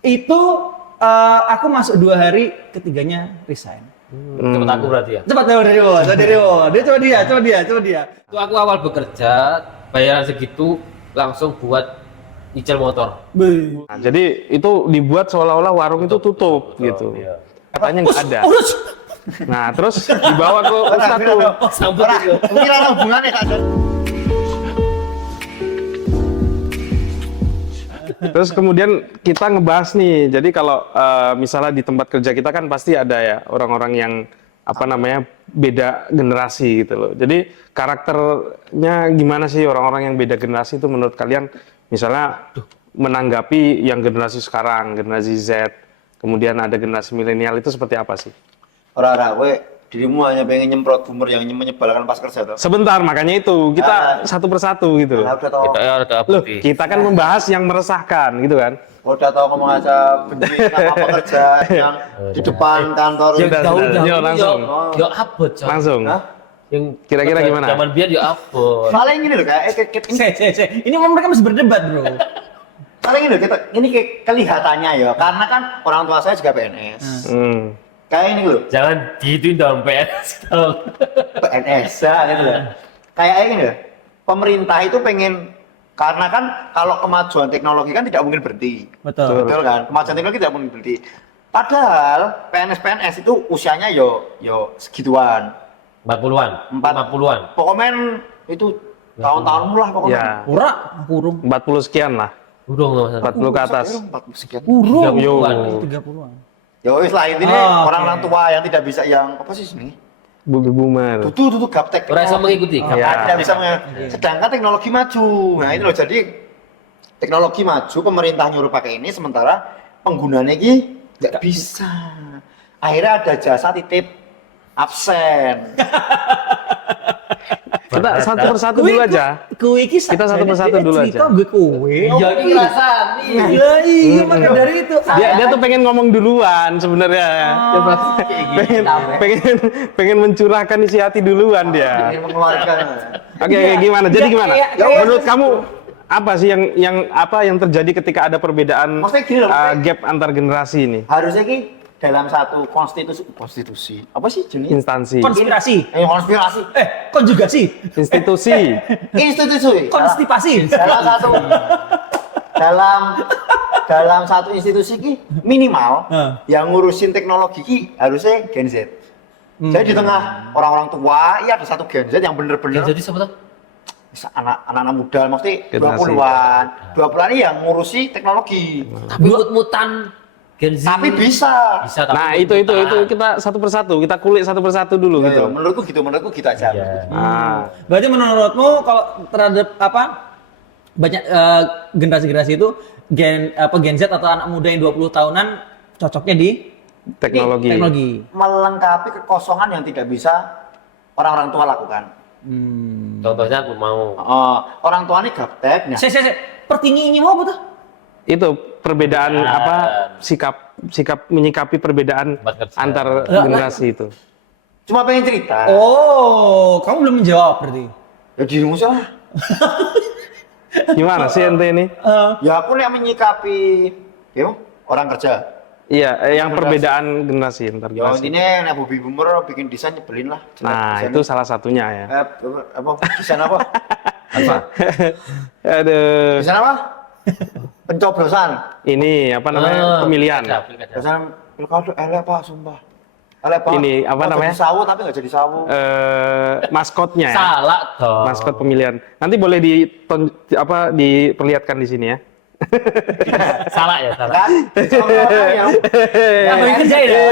Itu aku masuk 2 hari, ketiganya resign. Tempat aku berarti ya. Cepat dari dia, coba dia. Itu aku awal bekerja, bayaran segitu langsung buat nyicil motor. Nah, jadi itu dibuat seolah-olah warung itu tutup gitu. Iya. Katanya nggak ada. Nah, terus dibawa ke Ustadz tuh. Sambut itu. Ini ada hubungannya Kak. Terus kemudian kita ngebahas nih, jadi kalau misalnya di tempat kerja kita kan pasti ada ya orang-orang yang apa namanya beda generasi gitu loh. Jadi karakternya gimana sih orang-orang yang beda generasi itu menurut kalian? Misalnya menanggapi yang generasi sekarang, generasi Z, kemudian ada generasi milenial itu seperti apa sih? Orang-orang gue dirimu hanya pengen nyemprot boomer yang menyebalkan pas kerja tuh. Sebentar, makanya itu kita satu persatu gitu. Nah, udah tau, Kita ada apa Loh, sih? kita kan membahas yang meresahkan gitu kan. udah tau ngomong aja benci sama pekerja yang di depan kantor. Ya udah, Jauh-jauh langsung. Ya abot, Cok. Langsung. Hah? Yang Kira-kira gimana? Zaman biar ya abot. Soalnya gini loh kayak ini, Ini mereka masih berdebat, Bro. soalnya gini loh ini kayak kelihatannya ya, karena kan orang tua saya juga PNS. Kayak ini loh, Jangan gituin dong PS. PNS ya gitu loh. Kayak ini loh, pemerintah itu pengen, karena kan kalau kemajuan teknologi kan tidak mungkin berhenti. Betul. Betul kan? Kemajuan teknologi tidak mungkin berhenti. Padahal PNS itu usianya yo segituan. 40-an, 40-an. Pokoknya itu tahun-tahun lah pokoknya. Ya, Pura, kurung. 40 sekian lah. Urung loh, Mas. 40 ke atas. 40 sekian. Kurung. 30-an. 30-an. Ya wis lah intinya Oh, orang-orang oke. tua yang tidak bisa yang apa sih ini? Baby boomer. Tutu gaptek. Ora iso mengikuti. Iya. Nah, tidak bisa sedangkan teknologi maju. Nah, itu loh jadi teknologi maju pemerintah nyuruh pakai ini sementara penggunanya ini nggak bisa. Akhirnya ada jasa titip absen. Kita satu persatu dulu aja. Kue iki Kita satu persatu dulu cerita aja. gue kue. Iya, ini ngerasani. Iya, maka dari itu. Dia tuh pengen ngomong duluan sebenarnya. Ya pasti kayak gini. Pengen, pengen mencurahkan isi hati duluan dia. Ingin mengeluarkan. Oke, gimana? Jadi Ya, gimana? kayak- Menurut kamu apa sih yang terjadi ketika ada perbedaan Maksudnya gini loh, gap antar generasi ini? harusnya ki dalam satu konstitusi apa sih jenis Instansi, Konspirasi. konspirasi Konjugasi. institusi. institusi Konstipasi. dalam satu institusi ki minimal yang ngurusin teknologi ki harusnya Gen Z. Jadi di tengah orang-orang tua ya ada satu Gen Z yang bener-bener Jadi siapa tuh? anak-anak muda mesti Generasi. 20-an yang ngurusi teknologi. Tapi mut-mutan Gen Z. Tapi bisa. Bisa tapi Nah, itu kita satu persatu, kita kulik satu persatu dulu Ya, gitu. menurutku gitu aja. Iya. Ah, Berarti menurutmu kalau terhadap banyak generasi-generasi itu Gen Z atau anak muda yang 20 tahunan cocoknya di teknologi. Melengkapi kekosongan yang tidak bisa orang-orang tua lakukan. Contohnya aku mau. Orang tua ini gaptek. Nah, Pertinggi ini mau apa tuh? Itu perbedaan sikap menyikapi perbedaan Tempat kerja. antar Lah, generasi itu. cuma pengen cerita. Oh, kamu belum menjawab berarti. Ya dirimu salah. Gimana sih ente ini? Ya aku nih menyikapi ya, orang kerja. Iya, yang perbedaan generasi antar Ya generasi. intinya nek baby boomer bikin desain nyebelin lah. Nah, Desain itu salah satunya ya. apa desain apa? Apa? Aduh, Desain apa? Pencoblosan. ini apa namanya? Pemilihan. Pilkada. Desain pilkada elek Pak, sumpah. Elek Pak. Ini, apa Mau namanya? Jadi sawo tapi nggak jadi sawo. Maskotnya ya. Salah dong. Maskot pemilihan. Nanti boleh diperlihatkan di sini ya. Salah ya, salah. Kan? Contohnya Kamu yang kerjain ya?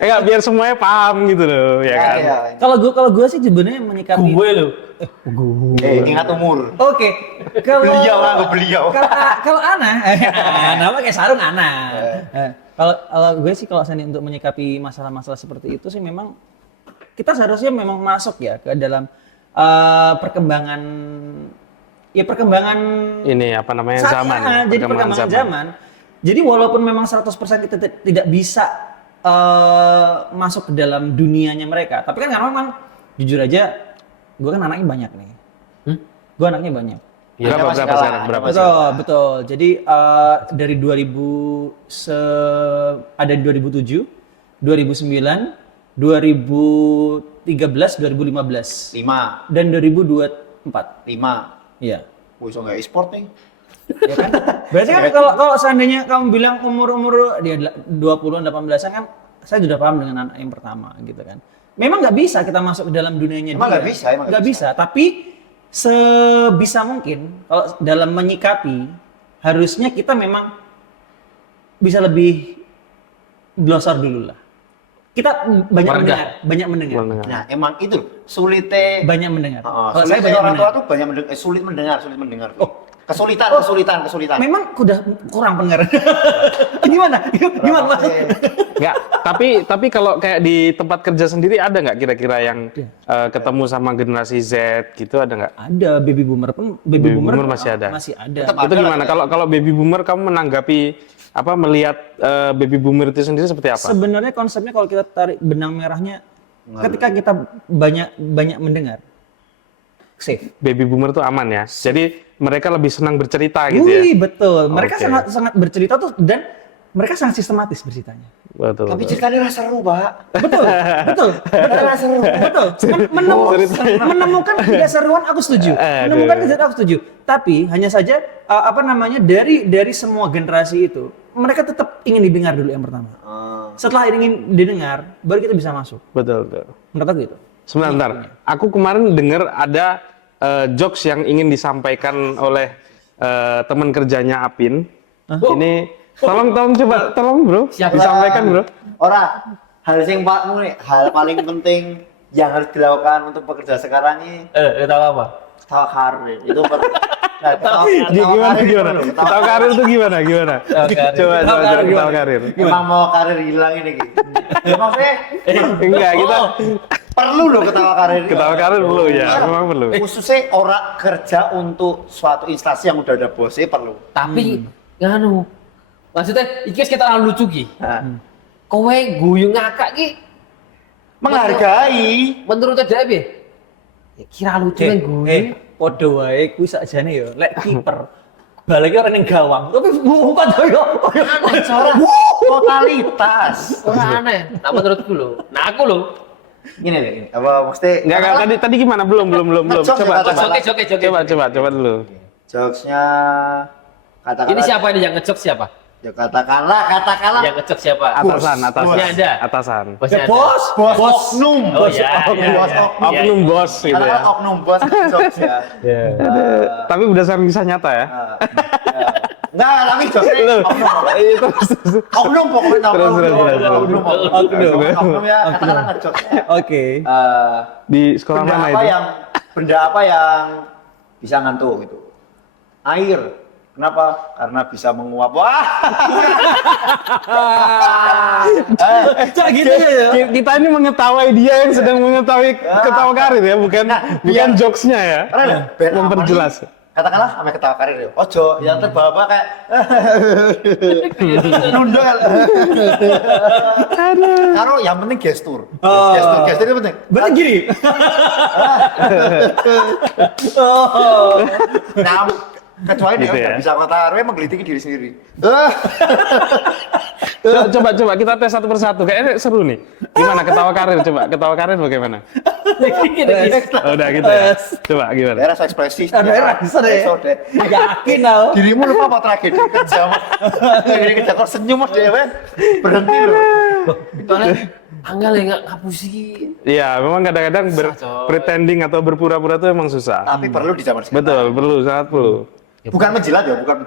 Enggak, biar semuanya paham gitu loh, ya kan? Iya. Kalau gue sih sebenarnya menyikapi. Gue loh. Ingat umur. Oke. Kalau beliau. Kalau Ana mah kayak sarung Ana. Kalau gue sih kalau seni untuk menyikapi masalah-masalah seperti itu sih memang kita seharusnya memang masuk ya ke dalam perkembangan Ini apa namanya? saat- Zaman. ya, jadi perkembangan zaman. Jadi walaupun memang 100% kita tidak bisa masuk ke dalam dunianya mereka, tapi kan karena memang jujur aja gue kan anaknya banyak nih. Gue anaknya banyak. Iya, Berapa masih berapa kalah, sekarang? Berapa masih sekarang? Betul, betul. Jadi dari 2000 ada 2007, 2009, 2013, 2015 5. dan 2024. 5. Iya. Wih, so nggak e-sport nih. Ya kan? Berarti kan kalau seandainya kamu bilang umur dia 20 18-an kan saya sudah paham dengan anak yang pertama gitu kan. Memang nggak bisa kita masuk ke dalam dunianya Emang dia. nggak bisa, emang Nggak nggak bisa. Tapi sebisa mungkin kalau dalam menyikapi harusnya kita memang bisa lebih glosor dulu lah. Kita banyak mendengar. Nah, emang itu sulitnya. Banyak mendengar. Kalau saya Sulitnya banyak orang tua mendengar. tuh banyak mendengar, sulit mendengar. Oh. Kesulitan. Memang udah kurang pendengaran. Gimana Mas? Nggak, tapi kalau kayak di tempat kerja sendiri ada nggak kira-kira yang ketemu sama generasi Z gitu, ada nggak? Ada baby boomer Baby boomer masih ada. Masih ada. Tetap Itu ada gimana? lah. Kalau baby boomer kamu menanggapi melihat baby boomer itu sendiri seperti apa? Sebenarnya konsepnya kalau kita tarik benang merahnya, ketika kita banyak mendengar, safe. Baby boomer tuh aman ya. Jadi mereka lebih senang bercerita gitu ya. Wih, betul. Mereka Oke. sangat bercerita tuh dan mereka sangat sistematis berceritanya. Betul. Tapi betul. ceritanya rasa seru, Pak. Betul. Rasa seru. Betul. Menemukan keseruan aku setuju. Menemukan keseruan aku setuju. Tapi hanya saja dari semua generasi itu, mereka tetap ingin didengar dulu yang pertama. Setelah ingin didengar, baru kita bisa masuk. Betul. Menurut aku itu. Sebentar. Aku kemarin dengar ada jokes yang ingin disampaikan oleh teman kerjanya Apin. Ini tolong bro, disampaikan bro. Ora, hal yang paling penting yang harus dilakukan untuk pekerja sekarang ini Tahu apa? ketawa karir. Itu Gimana? Ketawa karir itu gimana? Coba ketawa karir. Emang mau karir hilang ini gitu. Maksudnya Enggak, kita perlu loh ketawa karir. ketawa karir perlu ya, memang perlu. Khususnya orang kerja untuk suatu instansi yang udah ada bosnya perlu. Tapi nganu. Maksudnya iki kita terlalu lucu ki. Nah, Kowe guyu ngakak ki menghargai. menurut dia piye? Ya kira lucu kan guyu. Podo wae kuwi sakjane ya, lek kiper baleknya orang yang gawang, tapi bukan yo. Orang totalitas. Ora aneh. Nah menurutku lho. Nah aku lho. Gini. Apa mesti Enggak, tadi gimana? Belum. Ngejok Coba ya, Joget. dulu. jokesnya katakanlah. Ini siapa ini yang ngejok siapa? Ya katakanlah. Yang ngejok siapa? Atasan. Bosnya ada. Atasan. Bosnya ada. Bos oknum. Oh iya. Oknum bos gitu ya. Katakanlah oknum bos jokes ya. Tapi berdasarkan kisah nyata ya. Enggak, tapi jokesnya oknum. Oknum pokoknya tahu. Terus. Oknum ya, katakanlah ngejokesnya. Oke. Di sekolah mana itu? Benda apa yang bisa ngantuk gitu? Air. Kenapa? Karena bisa menguap. Wah. Cak gitu ya. Kita ini mengetahui dia yang sedang mengetahui ketawa karir ya, bukan jokesnya ya. Ben Memperjelas. Katakanlah sampai ketawa karir ya. Ojo, yang terbawa kayak nunduk. Karo yang penting gestur. Gestur itu penting. Berarti gini. Nah, kecuali Gitu dia ya. nggak bisa kata karir menggelitiki diri sendiri. Coba kita tes satu persatu. Kayaknya seru nih. Gimana ketawa karir? Coba ketawa karir bagaimana? Oh, udah gitu ya. Coba gimana? Daerah ekspresi. Daerah bisa deh. Yakin tau. Dirimu lupa apa tragedi kerja. Tragedi kerja kok senyum mas dewe. Berhenti loh. Soalnya anggal ya nggak ngapusi. Iya, memang kadang-kadang Susah, pretending atau berpura-pura itu emang susah. Tapi perlu di zaman sekarang. Betul, perlu, sangat perlu. Bukan menjilat ya, bukan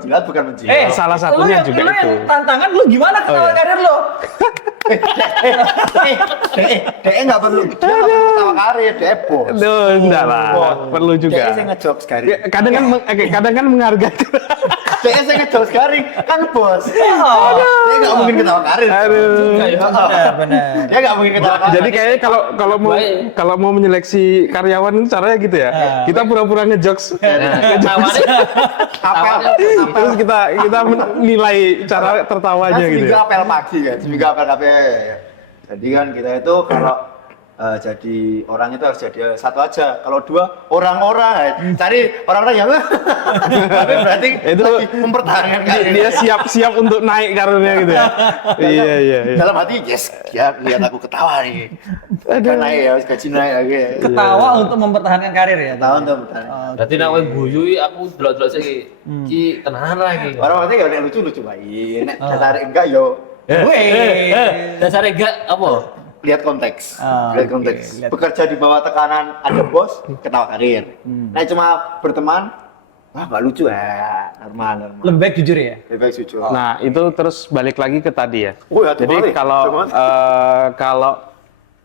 menjilat. Salah satunya juga itu. Yang tantangan lu gimana ketawa karir lu? Dia nggak perlu ketawa karir, dia bos. Duh, enggak lah, perlu juga. Dia yang ngejokes garing. Kadang kan menghargai. Dia yang ngejokes garing, kan bos. Dia nggak mungkin ketawa karir. Benar. Dia nggak mungkin ketawa karir. Jadi kayaknya kalau mau menyeleksi karyawan itu caranya gitu ya. Kita pura-pura ngejokes. Terus kita menilai cara tertawanya gitu. Seminggu ya. apel pagi kan, seminggu apel KPI. Jadi kan kita itu kalau jadi orang itu harus jadi satu aja. Kalau dua orang-orang, cari orang-orang yang tapi berarti Itu lagi mempertahankan karir. Dia siap-siap untuk naik karirnya gitu ya. Iya. Dalam hati yes, ya lihat aku ketawa nih. Kan naik ya, gaji naik lagi. Ketawa untuk mempertahankan karir ya. Ketawa untuk mempertahankan. Berarti nek kowe guyu aku delok-delok sik iki tenan lagi. Orang berarti kalau lucu baik, nek tertarik enggak yo Dasare enggak apa? lihat konteks. Ah, Lihat oke. konteks. Lihat- Bekerja di bawah tekanan ada bos, ketawa karir. Nah cuma berteman, wah nggak lucu ya, normal. Lebih baik jujur ya. Lebih baik jujur. Nah, itu terus balik lagi ke tadi ya. Oh, ya, Jadi terbalik. kalau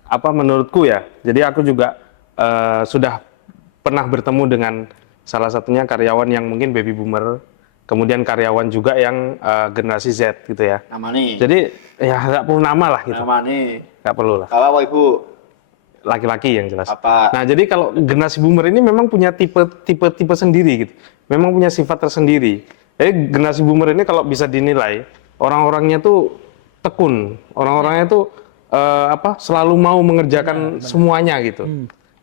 apa menurutku ya. Jadi aku juga sudah pernah bertemu dengan salah satunya karyawan yang mungkin baby boomer, kemudian karyawan juga yang generasi Z gitu ya. Nama nih. Jadi ya nggak perlu nama lah gitu, Nama nih. nggak perlu lah. Kalau ibu Laki-laki yang jelas. apa? Nah, jadi kalau generasi boomer ini memang punya tipe sendiri gitu. Memang punya sifat tersendiri. Jadi generasi boomer ini kalau bisa dinilai, orang-orangnya tuh tekun, orang-orangnya tuh selalu mau mengerjakan semuanya gitu.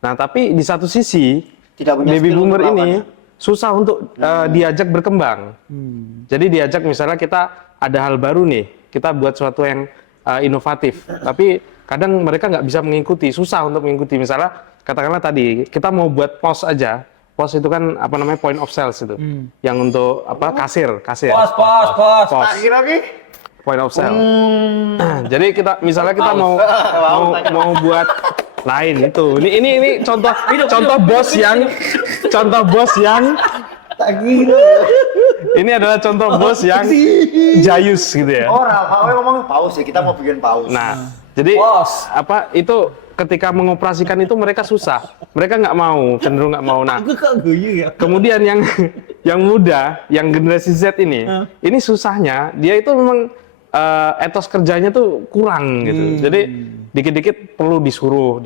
Nah, tapi di satu sisi Tidak punya baby skill boomer untuk ini melakukannya. susah untuk diajak berkembang. Jadi diajak misalnya kita ada hal baru nih, kita buat sesuatu yang inovatif, tapi kadang mereka nggak bisa mengikuti, susah untuk mengikuti. Misalnya katakanlah tadi kita mau buat pos aja, pos itu kan apa namanya point of sales itu, yang untuk apa kasir. Pos. Pos. Akhir lagi. Point of sale. Jadi kita misalnya kita mau buat lain itu. Ini contoh bos yang ini adalah contoh bos yang jayus gitu ya. Orang, kalau ngomong paus ya, kita mau bikin paus. Nah, jadi Bos. apa itu ketika mengoperasikan itu mereka susah. Mereka nggak mau, cenderung nggak mau. Nah, Aku kok guyu ya. kemudian yang muda, yang generasi Z ini susahnya dia itu memang etos kerjanya tuh kurang gitu. Jadi dikit-dikit perlu disuruh,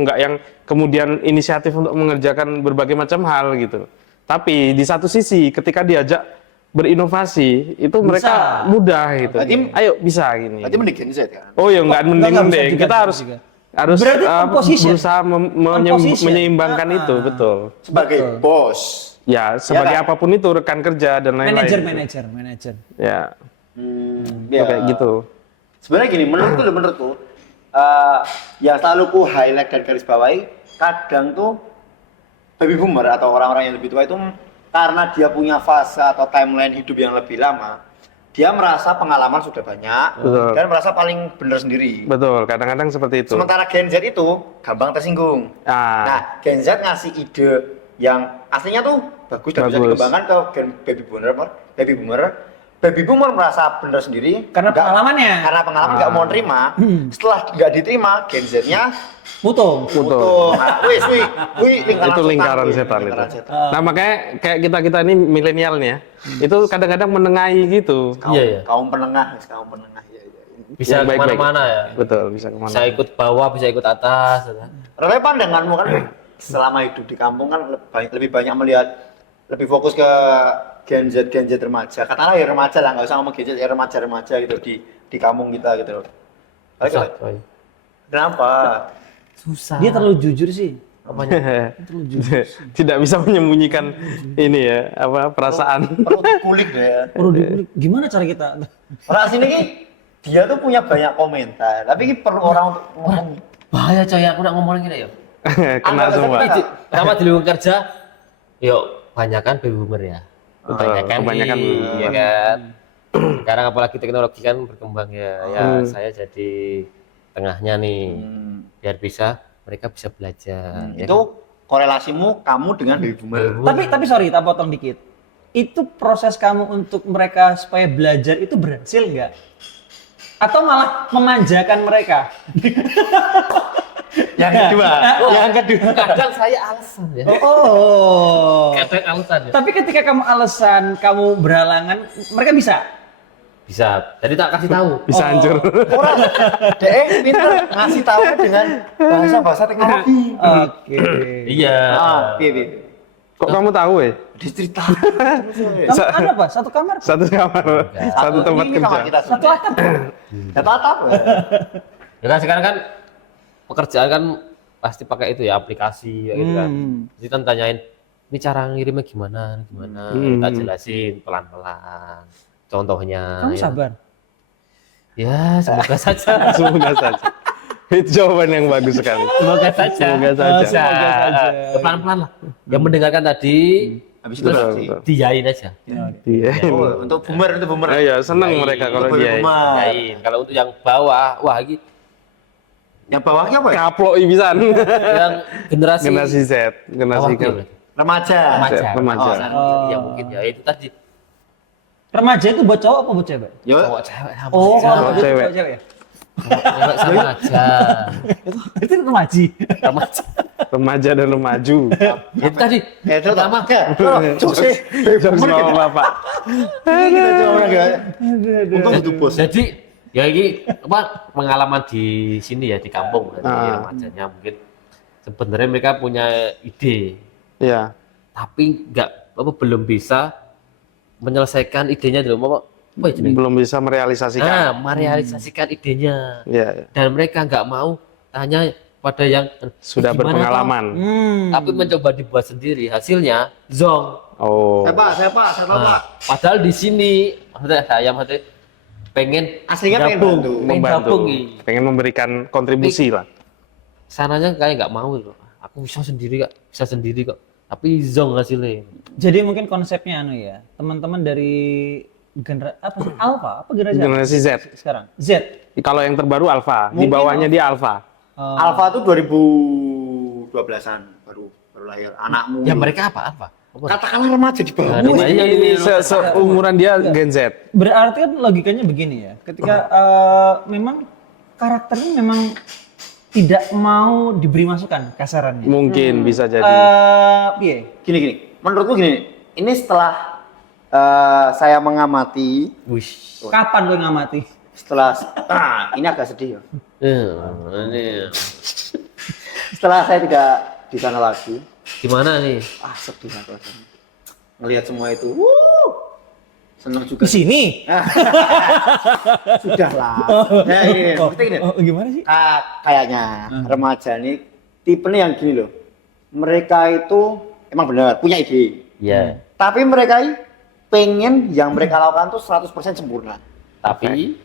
nggak yang kemudian inisiatif untuk mengerjakan berbagai macam hal gitu. Tapi di satu sisi ketika diajak berinovasi itu mereka mudah gitu. Berarti- Ayo bisa gini. Berarti mending Gen Z kan? Oh ya nggak mending nggak bisa deh. juga, Kita bisa harus juga. harus Berarti on position. berusaha On position. menyeimbangkan itu, betul. Sebagai bos. Ya, sebagai kan? apapun itu rekan kerja dan lain-lain. Manajer. Ya, Ya. kayak gitu. Sebenarnya gini, menurutku yang selalu ku highlight dan garis bawahi, kadang tuh baby boomer atau orang-orang yang lebih tua itu karena dia punya fase atau timeline hidup yang lebih lama, dia merasa pengalaman sudah banyak Betul. dan merasa paling benar sendiri. Betul, kadang-kadang seperti itu. Sementara Gen Z itu gampang tersinggung. Ah. Nah, Gen Z ngasih ide yang aslinya tuh bagus dan bisa Bagus. dikembangkan ke Gen baby boomer. Baby boomer merasa benar sendiri Karena nggak- pengalamannya. Karena pengalaman nggak mau nerima. Setelah nggak diterima, Gen Z-nya Mutung. utuh. Nah, wih, Itu lingkaran setan itu. Nah, makanya kayak kita ini milenial nih ya. Itu kadang-kadang menengahi gitu. Iya. Kaum penengah. Ya. Bisa Yang baik-baik. kemana-mana ya. Betul, bisa kemana. Bisa ikut bawah, bisa ikut atas. Ya. Relevan denganmu kan selama hidup di kampung kan lebih banyak melihat, lebih fokus ke Gen Z remaja. Katakanlah ya remaja lah, nggak usah ngomong Gen Z, ya remaja gitu di kampung kita gitu loh. Susah, Oke. coy. Kenapa? Susah. Dia terlalu jujur sih. Tidak bisa menyembunyikan ini ya, apa perasaan. Perlu dikulik deh ya. Perlu dikulik. Gimana cara kita? Orang sini ki dia tuh punya banyak komentar, tapi ki perlu orang untuk ngomong. Bahaya coy, aku nak ngomongin gini ya. Kena semua. Pertama di lingkungan kerja, yuk banyakan baby boomer ya. Betul, kebanyakan nih, baby iya kan. Sekarang apalagi teknologi kan berkembang ya. Ya saya jadi tengahnya nih, biar mereka bisa belajar. ya Itu korelasimu kamu dengan baby boomer. Tapi sorry, tak potong dikit. Itu proses kamu untuk mereka supaya belajar itu berhasil nggak? Atau malah memanjakan mereka? Yang kedua, kadang saya alasan ya. Oh. Kadang alasan ya. Tapi ketika kamu alasan, kamu berhalangan, mereka bisa? Bisa. Jadi tak kasih tahu. Bisa hancur. orang deh pinter ngasih tahu dengan bahasa teknologi. Oke. Iya. Piye. Kok kamu tahu ya? Dicerita. Kamu ada apa? Satu kamar? Satu kamar, satu tempat Ini kerja. kamar kita Satu atap? Satu atap. Ya kan sekarang kan pekerjaan kan pasti pakai itu ya aplikasi kayak gitu kan. Jadi kan tanyain ini cara ngirimnya gimana, kita jelasin pelan-pelan. Contohnya. Kamu sabar. Ya, semoga saja. Semoga saja. Itu jawaban yang bagus sekali. Semoga saja. Semoga saja. Semoga saja. Pelan-pelan lah. Yang mendengarkan tadi Habis itu Betul, berarti. betul. diyain aja. Iya. Oh, untuk boomer. Iya, senang mereka kalau Untuk dia. boomer. Diyain. Kalau untuk yang bawah, wah ini Yang bawahnya apa ya? Kaplok pisan. yang generasi Generasi Z, generasi bawah berarti. Remaja. remaja. Ya mungkin ya itu tadi. Remaja itu buat cowok apa buat cewek? Yo, Cowok cewek sama Oh, aja. kalau Cowok buat cewek. cewek ya. Cewek sama aja. Itu remaji. Remaja. Remaja dan remaju. Itu tadi. itu Pertama. Jose. Jokes bawa bapak. Kita coba enggak. Untung itu bos. Jadi ya ini apa pengalaman di sini ya di kampung berarti remajanya mungkin sebenarnya mereka punya ide Iya. tapi nggak apa belum bisa menyelesaikan idenya dulu apa ya jenis? Belum bisa merealisasikan. Merealisasikan idenya Iya, iya. dan mereka nggak mau tanya pada yang Sudah gimana berpengalaman. tapi mencoba dibuat sendiri hasilnya zong. Oh. Saya tahu Pak. Padahal di sini maksudnya pengen Aslinya pengen gabung, bantu. Membantu. gabung nih. Pengen memberikan kontribusi lah. Sananya kayak nggak mau loh. Aku bisa sendiri kok. Tapi zong hasilnya. Jadi mungkin konsepnya ya, teman-teman dari apa sih? Alpha? Apa generasi? apa? Generasi Z. Sekarang Z. Kalau yang terbaru Alpha, di Mungkin bawahnya dia Alpha. Alfa tuh 2012-an baru lahir anakmu. Ya mereka apa? Katakanlah remaja di bawah. Nah, ini Seumuran dia Gen Z. Berarti kan logikanya begini ya, ketika memang karakternya memang tidak mau diberi masukan kasarannya. Mungkin bisa jadi. Piye? Gini. Menurutku gini. Ini setelah saya mengamati, Wish. Kapan gue ngamati? ini agak sedih ya. Ini Setelah saya tidak di sana lagi, gimana nih? sedih aku rasanya. Ngelihat semua itu, senang juga. Di sini? Sudahlah. Nah, ini, maksudnya gini. Gimana sih? Kayaknya remaja ini tipe nih yang gini loh. Mereka itu emang benar punya ide. Ya. Tapi mereka ini pengen yang mereka lakukan tuh 100% sempurna. Tapi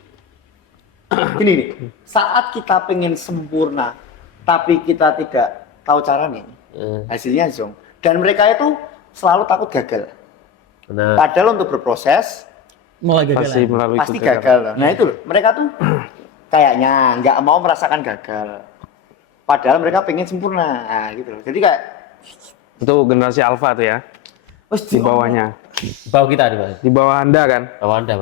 Gini nih, saat kita pengen sempurna, tapi kita tidak tahu caranya, hasilnya zong. Dan mereka itu selalu takut gagal. benar. Padahal untuk berproses Mulai gagal. Pasti melalui pasti kegagalan. gagal loh. Nah itu loh, mereka tuh kayaknya nggak mau merasakan gagal. Padahal mereka pengen sempurna, nah, gitu loh. Jadi kayak Itu generasi Alpha tuh ya. Di bawahnya. Bawah kita di bawah. Di bawah Anda kan. Bawah Anda.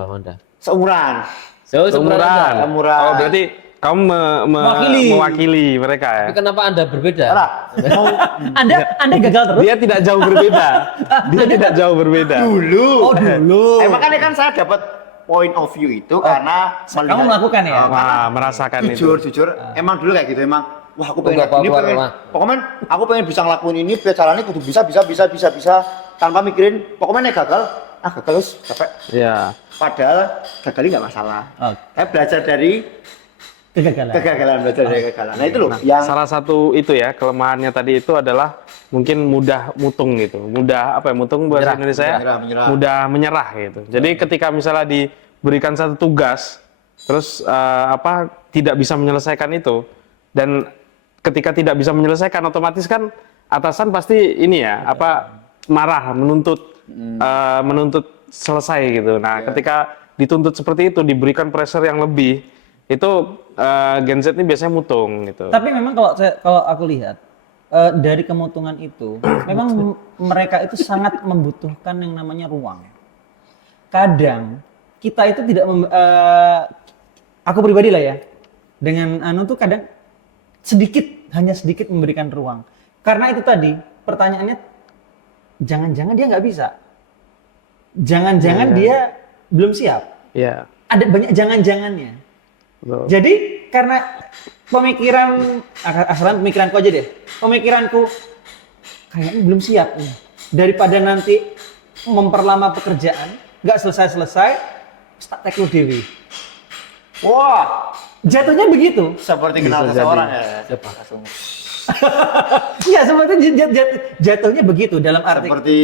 seumuran. Seumuran Anda. Seumuran. Oh, berarti kamu mewakili mereka ya. Tapi kenapa Anda berbeda? Alah, mau Anda gagal terus? Dia tidak jauh berbeda. Dia tidak jauh berbeda. dulu. Oh dulu. Makanya kan saya dapat point of view itu karena Kamu melakukan ya? Wah, merasakan itu. jujur, emang dulu kayak gitu emang. Wah, aku pengen Enggak ini apa-apa, pengen. Mas. Pokoknya aku pengen bisa ngelakuin ini, biar caranya kudu bisa tanpa mikirin. Pokoknya nek gagal, gagal terus capek. Ya. Padahal gagal ini nggak masalah. Oke. Saya belajar dari Kegagalan. belajar dari kegagalan. Nah itu loh yang Salah satu itu ya, kelemahannya tadi itu adalah mungkin mudah mutung gitu. Mudah apa ya? Mutung bahasa Indonesia ya? menyerah. Mudah menyerah gitu. Jadi ketika misalnya diberikan satu tugas terus tidak bisa menyelesaikan itu dan ketika tidak bisa menyelesaikan otomatis kan atasan pasti ini ya, marah, menuntut selesai gitu. Nah, ketika dituntut seperti itu, diberikan pressure yang lebih, itu Gen Z ini biasanya mutung gitu. Tapi memang kalau aku lihat dari kemutungan itu, memang mereka itu sangat membutuhkan yang namanya ruang. Kadang kita itu tidak, aku pribadi lah ya, dengan tuh kadang hanya sedikit memberikan ruang. Karena itu tadi pertanyaannya, jangan-jangan dia nggak bisa, jangan-jangan dia belum siap. Iya. Ada banyak jangan-jangannya. Betul. Jadi karena pemikiranku aja deh. Pemikiranku kayaknya belum siap nih. Daripada nanti memperlama pekerjaan, nggak selesai-selesai, tak tackle dewi. wah jatuhnya begitu. Seperti kenal Bisa seseorang jadi. ya. Siapa? Langsung. Iya, seperti jatuhnya begitu dalam arti. Seperti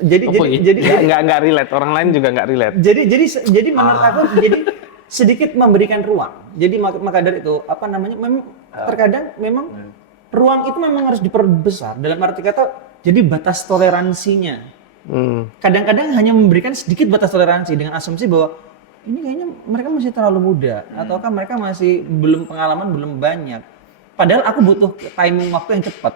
Jadi Apa ini? Nggak relate, orang lain juga nggak relate. jadi menurut aku jadi sedikit memberikan ruang. Jadi maka dari itu apa namanya memang terkadang memang ruang itu memang harus diperbesar dalam arti kata jadi batas toleransinya. Kadang-kadang hanya memberikan sedikit batas toleransi dengan asumsi bahwa ini kayaknya mereka masih terlalu muda ataukah mereka masih belum pengalaman belum banyak. Padahal aku butuh timing waktu yang cepat.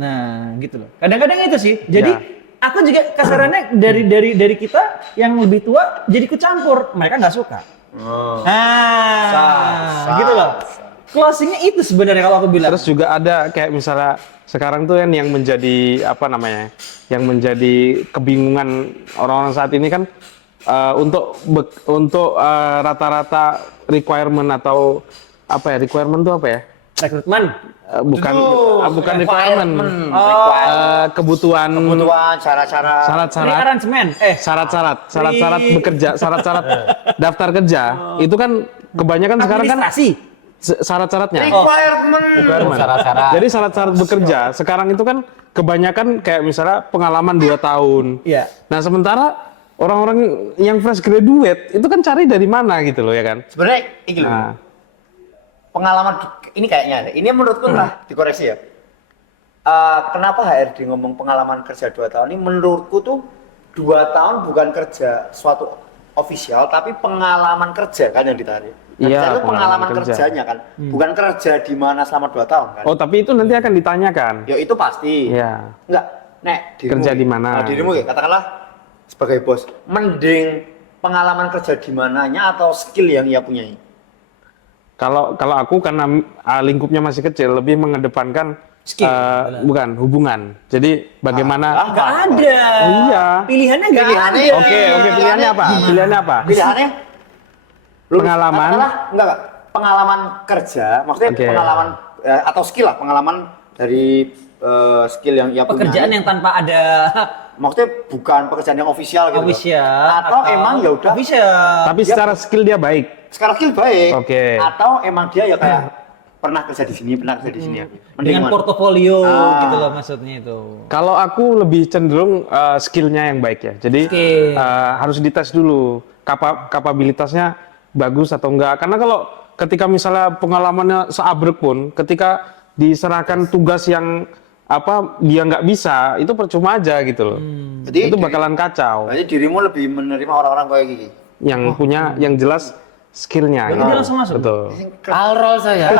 Nah, gitu loh. Kadang-kadang itu sih. Jadi aku juga kasarannya dari kita yang lebih tua jadi ikut campur. Mereka nggak suka. Gitu loh. Closingnya itu sebenarnya kalau aku bilang. Terus juga ada kayak misalnya sekarang tuh yang menjadi apa namanya, yang menjadi kebingungan orang-orang saat ini kan untuk rata-rata requirement atau apa ya, requirement tuh apa ya? Rekrutmen. Bukan requirement. Kebutuhan syarat-syarat. Aransemen. syarat-syarat bekerja, syarat-syarat daftar kerja. Itu kan kebanyakan sekarang kan Administrasi. syarat-syaratnya. Requirement. Syarat-syarat. Jadi syarat-syarat bekerja sekarang itu kan kebanyakan kayak misalnya pengalaman 2 tahun. Iya. Nah, sementara orang-orang yang fresh graduate itu kan cari dari mana gitu loh ya kan? Sebenarnya ini loh. Nah, Pengalaman ini kayaknya ada. Ini menurutku entah dikoreksi ya. Kenapa HRD ngomong pengalaman kerja 2 tahun ini? Menurutku tuh 2 tahun bukan kerja suatu official, tapi pengalaman kerja kan yang ditarik. Iya, Itu pengalaman pengalaman kerja. kerjanya kan, bukan kerja di mana selama 2 tahun kan. oh tapi itu nanti akan ditanyakan. Ya itu pasti. Iya. Enggak, Nek, Kerja di mana? Nah, dirimu ya, katakanlah sebagai bos, mending pengalaman kerja di mananya atau skill yang ia punyai? Kalau aku karena lingkupnya masih kecil lebih mengedepankan Skill. bukan hubungan. Jadi bagaimana? Nggak ada. Iya. Pilihannya nggak Pilihannya ada. Oke, pilihannya apa? Pilihannya apa? Pilihannya Pengalaman. enggak, pengalaman kerja, maksudnya Oke. pengalaman atau skill lah, pengalaman dari skill yang ia punya. Pekerjaan yang tanpa ada Maksudnya bukan pekerjaan yang official gitu. official Atau emang ya udah official. Tapi secara skill dia baik. sekarang skill baik. Oke. Atau emang dia ya kayak pernah kerja di sini, pernah kerja di sini. Mending Dengan mana? portofolio gitu loh maksudnya itu. Kalau aku lebih cenderung skillnya yang baik ya. Jadi Skill. harus dites dulu kapabilitasnya bagus atau enggak. Karena kalau ketika misalnya pengalamannya seabrek pun, ketika diserahkan tugas yang apa dia nggak bisa, itu percuma aja gitu loh. Jadi Itu bakalan kacau. Berarti dirimu lebih menerima orang-orang kayak gini. Yang punya yang jelas skillnya. Berarti dia langsung masuk? Betul. Alrol saya.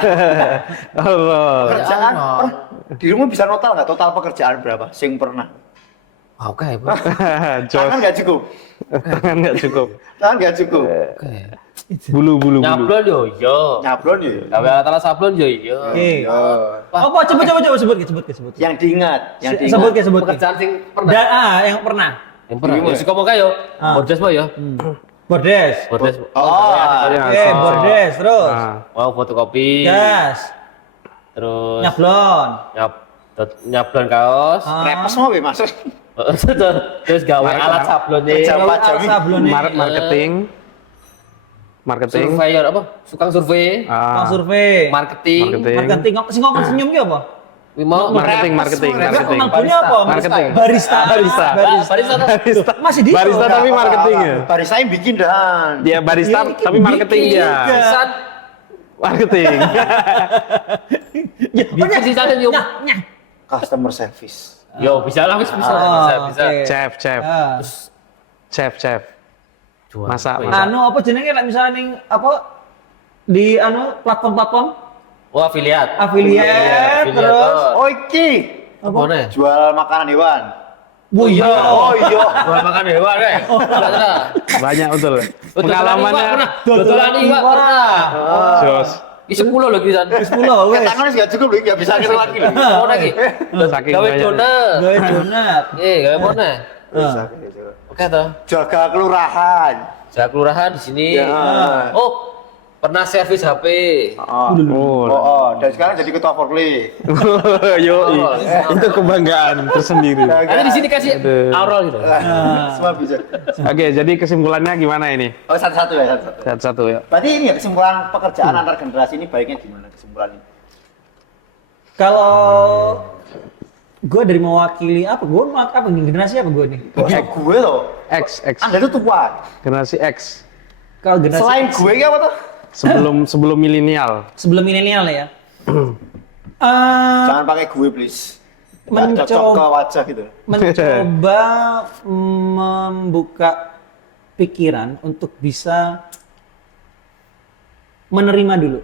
Allah. Pekerjaan, Ya, dirimu bisa total nggak total pekerjaan berapa? Sing pernah? Oke, Jos, Tangan nggak cukup. tangan nggak cukup. Tangan nggak cukup. oke. Bulu. Nyablon yo yo. Nyablon ya. Gawe alat sablon yo yo. Oke. Ya. Oh, coba sebut. Yang diingat, yang diingat. Sebut. Pekerjaan sing pernah. Yang pernah. Yang pernah. Dirimu Ya ya? sik ngomong kae yo. Ah. Bordes mo yo. Bordes. Bordes. Oh, Iya, Oke, so- bordes terus. Nah, Mau fotokopi. Gas. Terus Nyablon. nyablon kaos. repes mau be masuk. Terus gawe alat sablonnya. Kerja Alat Jami. sablonnya. marketing. Surveyor apa? Tukang survei. Tukang survei. Marketing. Marketing. Sing ngomong senyum ki apa? Kuwi mau Marketing. Enggak, pemangkunya apa? Marketing. Barista. Barista. Barista. Masih di Barista tapi marketing ya. Barista yang bikin dan. Dia barista Iya, tapi marketing bikin dia. juga. Pisan. Marketing. Bikin sih sana yuk. Nyah. Customer service. Yo, bisa lah, bisa. oke. Chef. Ah. Chef. Jual. Masak. Apa ya? Anu apa jenenge lek misalnya ning apa di anu platform-platform Oh, afiliat. affiliate terus Afiliator. Oh iki, Apa nih? jual makanan hewan. Bu iya. Oh iya. Buat makan hewan deh. Banyak betul. Pengalamannya Dodolan iwak pernah. jos. Di 10 loh kita. 10 wes. Tangannya nggak cukup loh, nggak bisa ngirim lagi loh. Mau lagi. Saking Gawe banyaknya. donat. Gawe donat. Gawe mana? Ah. Oke toh. Jaga kelurahan. Saya kelurahan di sini. Ya. Oh, Pernah servis HP. Dan sekarang jadi ketua Forklift. Yo, itu kebanggaan tersendiri. Ada di sini kasih Aurel gitu. Semua bisa. Oke, jadi kesimpulannya gimana ini? Oh, satu-satu ya, satu-satu. Satu-satu ya. Berarti ini ya kesimpulan pekerjaan antar generasi ini baiknya gimana kesimpulannya? Kalau gue dari mewakili apa? Gue apa generasi apa gue nih? Gue loh. X. Anda tuh tua. Generasi X. Kalau generasi Selain X, gue apa tuh? Sebelum milenial. sebelum milenial ya. Jangan pakai gue please. Nggak cocok Mencoba- ke wajah gitu. Mencoba membuka pikiran untuk bisa menerima dulu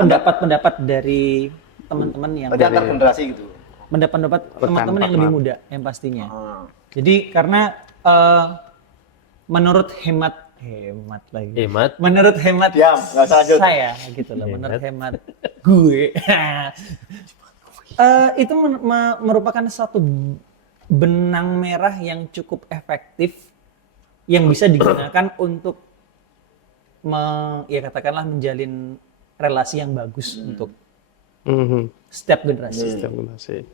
pendapat-pendapat dari teman-teman yang Berarti antar generasi gitu. pendapat teman-teman yang lebih muda yang pastinya. Jadi karena menurut hemat lagi. Hemat. Menurut hemat Diam, nggak usah lanjut. saya gitu loh. Menurut hemat gue. Itu merupakan satu benang merah yang cukup efektif yang bisa digunakan untuk ya katakanlah menjalin relasi yang bagus untuk setiap generasi. Setiap generasi.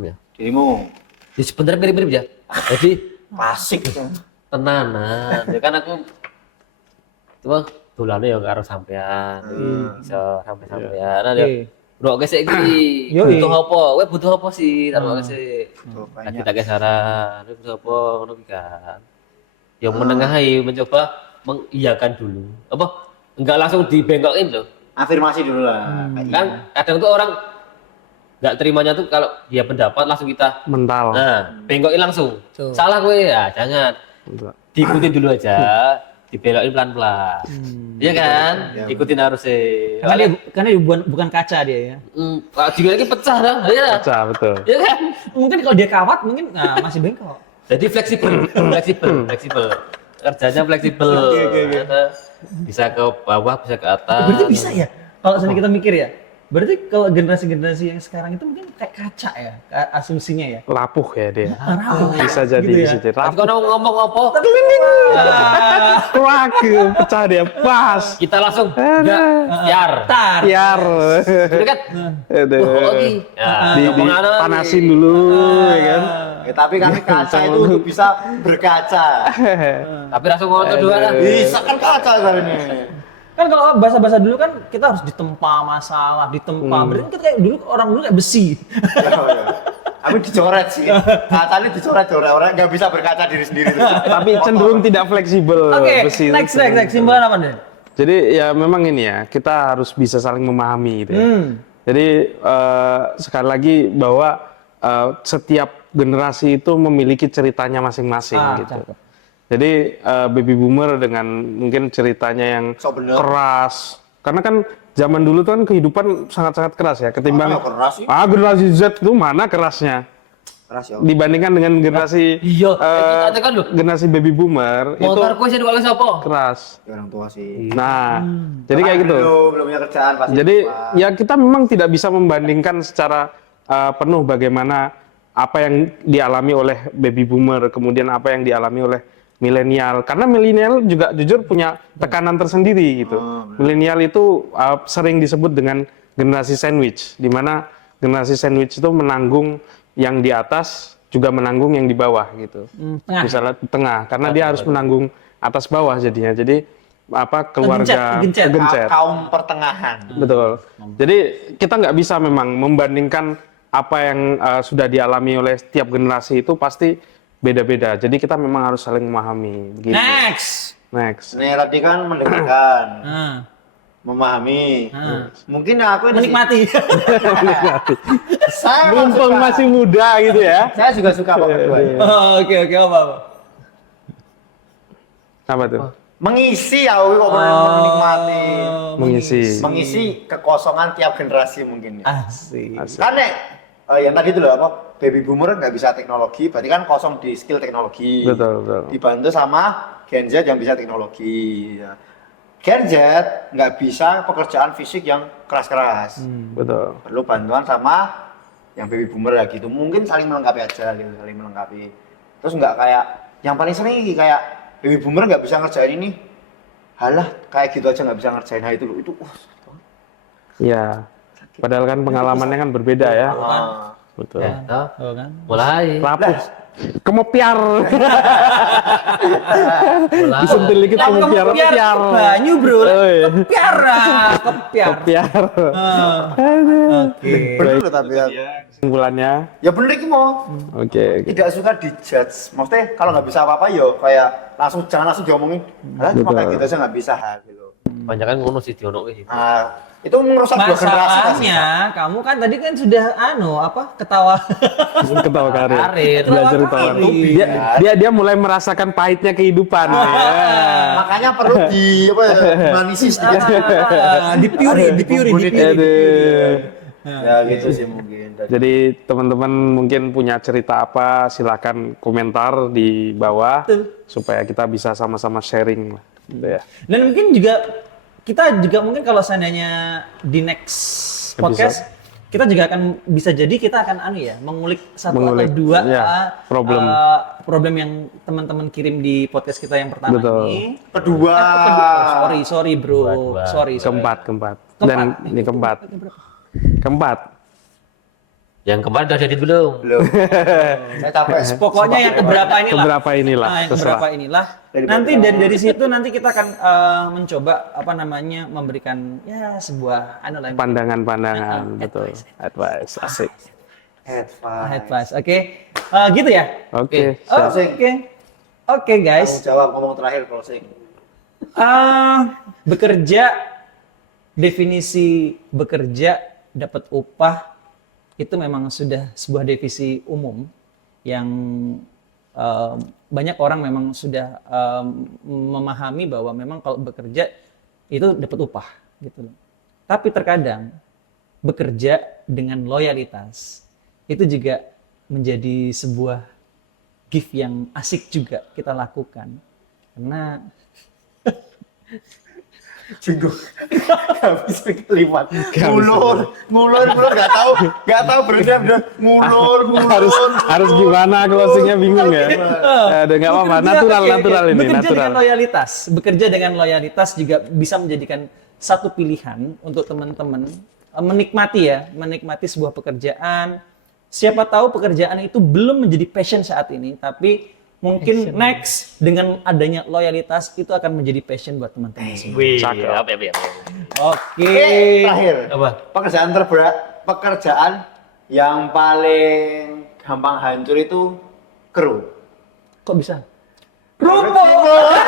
Ya. Dirimu Ya sebenarnya mirip-mirip ya. Jadi klasik. tenanan. Ya kan aku cuma dolane ya karo sampean. Bisa sampean. Nah, ya. Oke. Bro, gesek iki Yoi. butuh apa? Kowe butuh apa sih? Tak gesek. Banyak. Lagi tak saran, kowe butuh apa ngono ki kan. Ya menengahi, mencoba mengiyakan dulu. Apa? Enggak langsung dibengkokin loh. Afirmasi dulu lah. Kan kadang tuh orang nggak terimanya tuh kalau dia pendapat langsung kita Mental. bengkokin langsung. Tuh. Salah gue ya, jangan. Mental. Diikutin dulu aja, dibelokin pelan-pelan. Iya kan? Ya, Ikutin harus sih. Karena dia bukan kaca dia ya. Kalau juga lagi pecah dah, ya. Pecah, betul. Iya kan? Mungkin kalau dia kawat mungkin masih bengkok. Jadi fleksibel. Kerjanya fleksibel. Bisa ke bawah, bisa ke atas. Berarti bisa ya? Kalau misalnya kita mikir ya. Berarti kalau generasi-generasi yang sekarang itu mungkin kayak kaca ya, asumsinya ya. Lapuh ya dia. Rapuh. Bisa jadi, Gitu ya. bisa jadi. Tapi Lapuh. kalau ngomong apa, Wah, pecah dia. Pas. kita langsung enggak siar. Tar. Tiar. Udah kan? Aduh. Wah, lagi. Ya, ngomongan lagi. Dipanasin dulu, ya kan. Ya, tapi kan kaca itu untuk bisa berkaca. Tapi langsung ngomong dua lah. Bisa kan kaca sekarang ini. Kan kalau bahasa-bahasa dulu kan kita harus ditempa masalah, ditempa. Berarti kan kita kayak dulu orang dulu kayak besi. Aku dicoret sih. Kacanya dicoret-coret orang nggak bisa berkaca diri sendiri. Tapi cenderung tidak fleksibel. Oke, besi itu next. cenderung. Simbolan apa nih? Jadi ya memang ini ya, kita harus bisa saling memahami gitu ya. Jadi sekali lagi bahwa setiap generasi itu memiliki ceritanya masing-masing gitu. Cakep. Jadi baby boomer dengan mungkin ceritanya yang Sok bener. keras. Karena kan zaman dulu tuh kan kehidupan sangat-sangat keras ya ketimbang keras sih. generasi Z itu mana kerasnya Keras ya. dibandingkan dengan generasi Iya, kita kan loh. generasi baby boomer itu Motor kue sih dua kali siapa? keras. Ya, orang tua sih. Nah, jadi kayak gitu. Belum punya kerjaan pasti. Jadi ya kita memang tidak bisa membandingkan secara penuh bagaimana apa yang dialami oleh baby boomer, kemudian apa yang dialami oleh milenial. Karena milenial juga jujur punya tekanan tersendiri gitu. Milenial itu sering disebut dengan generasi sandwich, di mana generasi sandwich itu menanggung yang di atas juga menanggung yang di bawah gitu. Tengah. Misalnya tengah, karena dia harus menanggung atas bawah jadinya. Jadi apa keluarga Kegencet. Kaum pertengahan. Betul. Jadi kita nggak bisa memang membandingkan apa yang sudah dialami oleh setiap generasi itu pasti beda-beda. Jadi kita memang harus saling memahami. Begitu. Next. Ini tadi kan mendengarkan, Nah, memahami. Mungkin aku ini menikmati. Saya Mumpung suka. masih muda gitu ya. Saya juga suka kok keduanya. Oke, apa? Apa tuh? Mengisi ya, kok menikmati. Mengisi. Kekosongan tiap generasi mungkin. Asik. Kan yang tadi itu loh apa baby boomer nggak bisa teknologi, berarti kan kosong di skill teknologi. Betul. Dibantu sama Gen Z yang bisa teknologi. Ya. Gen Z nggak bisa pekerjaan fisik yang keras-keras. Betul. Perlu bantuan sama yang baby boomer ya gitu. Mungkin saling melengkapi aja gitu, saling melengkapi. Terus nggak kayak yang paling sering kayak baby boomer nggak bisa ngerjain ini halah kayak gitu aja nggak bisa ngerjain hal itu loh. Itu Iya. Padahal kan pengalamannya kan berbeda ya. Betul. Ya, toh. Oh kan? Mulai. Lapus. Kemopiar. Mulai. Disentil dikit kemopiar. Kemopiar. Banyu bro, Oh, iya. kepiar. Kemopiar. Oke. bener loh tapi ya. Kesimpulannya. Ya bener itu mau. Oke. Tidak suka dijudge. Maksudnya kalau nggak bisa apa-apa yo kayak jangan langsung diomongin. Halah cuma Betul. kayak gitu aja nggak bisa gitu. Banyak kan ngono sih diono wis. Itu merusak dua generasi. Masalahnya, kamu kan tadi kan sudah ketawa. Ketawa karir. Karir. Belajar ketawa. karir. Dia mulai merasakan pahitnya kehidupan. Ya. Makanya perlu manisi sedikit. Dipiuri. Aduh. Ya gitu sih mungkin. Jadi teman-teman mungkin punya cerita apa silakan komentar di bawah Betul. supaya kita bisa sama-sama sharing lah, gitu ya. Dan mungkin kita juga mungkin kalau seandainya di next podcast kita juga akan bisa jadi kita akan mengulik satu atau dua ya, problem. yang teman-teman kirim di podcast kita yang pertama Betul. ini. Kedua. Sorry bro. Dua. Sorry. Keempat. Dan ini keempat. Yang kemarin udah jadi belum? Belum. Saya capek. Pokoknya yang keberapa inilah. Keberapa inilah, Yang terserah. keberapa inilah. Nanti dari situ nanti kita akan mencoba memberikan ya sebuah Pandangan-pandangan, betul. Advice, asik. advice. Oke. Gitu ya. Oke. Oke guys. Tanggung jawab ngomong terakhir closing. Definisi bekerja dapat upah itu memang sudah sebuah definisi umum yang banyak orang memang sudah memahami bahwa memang kalau bekerja itu dapat upah gitu loh. Tapi terkadang bekerja dengan loyalitas itu juga menjadi sebuah gift yang asik juga kita lakukan karena Bingung. Gak bisa kelimat. Ngulur gak tahu berhenti ngulur. Harus gimana closingnya bingung ya. Ada nggak apa-apa, natural ini, natural. Bekerja dengan loyalitas juga bisa menjadikan satu pilihan untuk teman-teman menikmati sebuah pekerjaan. Siapa tahu pekerjaan itu belum menjadi passion saat ini, tapi mungkin next dengan adanya loyalitas itu akan menjadi passion buat teman-teman semua. Wih, Cakep. apa ya? Oke. Terakhir. Apa? Pekerjaan yang paling gampang hancur itu kru. Kok bisa? Rumput.